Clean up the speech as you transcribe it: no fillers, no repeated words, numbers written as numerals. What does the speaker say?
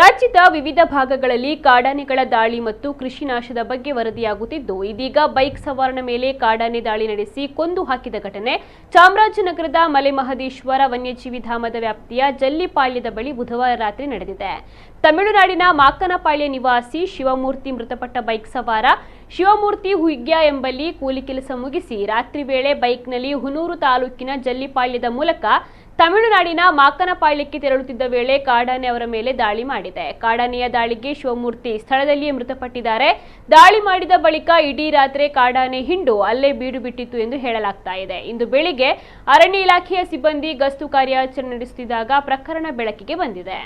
ರಾಜ್ಯದ ವಿವಿಧ ಭಾಗಗಳಲ್ಲಿ ಕಾಡಾನೆಗಳ ದಾಳಿ ಮತ್ತು ಕೃಷಿ ನಾಶದ ಬಗ್ಗೆ ವರದಿಯಾಗುತ್ತಿದ್ದು, ಇದೀಗ ಬೈಕ್ ಸವಾರನ ಮೇಲೆ ಕಾಡಾನೆ ದಾಳಿ ನಡೆಸಿ ಕೊಂದು ಹಾಕಿದ ಘಟನೆ ಚಾಮರಾಜನಗರದ ಮಲೆಮಹದೇಶ್ವರ ವನ್ಯಜೀವಿ ಧಾಮದ ವ್ಯಾಪ್ತಿಯ ಜಲ್ಲಿಪಾಳ್ಯದ ಬಳಿ ಬುಧವಾರ ರಾತ್ರಿ ನಡೆದಿದೆ. ತಮಿಳುನಾಡಿನ ಮಾಕನಪಾಳ್ಯ ನಿವಾಸಿ ಶಿವಮೂರ್ತಿ ಮೃತಪಟ್ಟ ಬೈಕ್ ಸವಾರ ಶಿವಮೂರ್ತಿ ಹುಯ್ಯ ಎಂಬಲ್ಲಿ ಕೂಲಿ ಕೆಲಸ ಮುಗಿಸಿ ರಾತ್ರಿ ವೇಳೆ ಬೈಕ್ನಲ್ಲಿ ಹುನೂರು ತಾಲೂಕಿನ ಜಲ್ಲಿಪಾಳ್ಯದ ಮೂಲಕ ತಮಿಳುನಾಡಿನ ಮಾಕನಪಾಳ್ಯಕ್ಕೆ ತೆರಳುತ್ತಿದ್ದ ವೇಳೆ ಕಾಡಾನೆ ಅವರ ಮೇಲೆ ದಾಳಿ ಮಾಡಿದೆ. ಕಾಡಾನೆಯ ದಾಳಿಗೆ ಶಿವಮೂರ್ತಿ ಸ್ಥಳದಲ್ಲಿಯೇ ಮೃತಪಟ್ಟಿದ್ದಾರೆ. ದಾಳಿ ಮಾಡಿದ ಬಳಿಕ ಇಡೀ ರಾತ್ರಿ ಕಾಡಾನೆ ಹಿಂಡು ಅಲ್ಲೇ ಬೀಡು ಬಿಟ್ಟಿತ್ತು ಎಂದು ಹೇಳಲಾಗ್ತಾ ಇದೆ. ಇಂದು ಬೆಳಿಗ್ಗೆ ಅರಣ್ಯ ಇಲಾಖೆಯ ಸಿಬ್ಬಂದಿ ಗಸ್ತು ಕಾರ್ಯಾಚರಣೆ ನಡೆಸುತ್ತಿದ್ದಾಗ ಪ್ರಕರಣ ಬೆಳಕಿಗೆ ಬಂದಿದೆ.